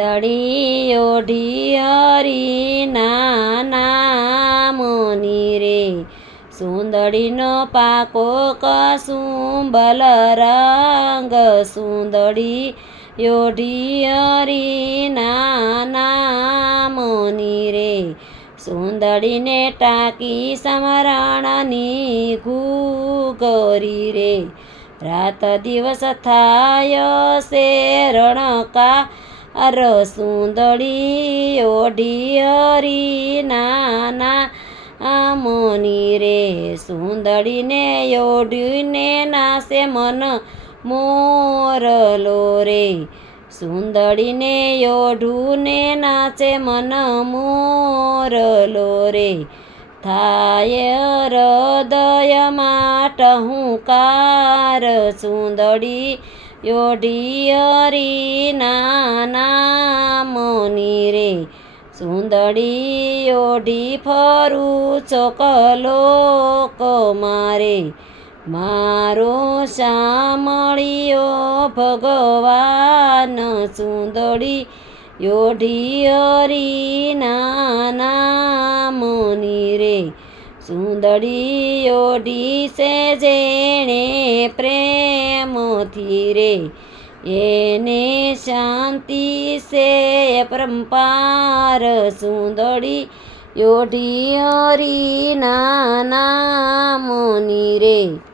સુંદડી ઓઢી હરિના નામની રે સુંદડીનો પાકો કસુંબલ રંગ સુંદડી ઓઢી હરિના નામની રે સુંદડીને ટાંકી સમરણની ઘૂઘરી રે રાત દિવસ થાય શેરણકાર સુંદડી ઓઢી હરિના નામની રે સુંદડીને ઓઢીને નાશે મન મોરલો રે સુંદડીને ઓઢુને નાચે મન મોરલો રે થાય હૃદયમાં ટહુકાર સુંદડી ઓઢી હરિના નામની રે સુંદડી ઓઢી ફરું ચોકલોક મારે મારો શામળિયો ભગવાન સુંદડી ઓઢી હરિના નામની રે સુંદડી ઓઢી છે જેણે પ્રેમથી રે એને શાંતિ છે પરંપાર સુંદડી ઓઢી હરિના નામની રે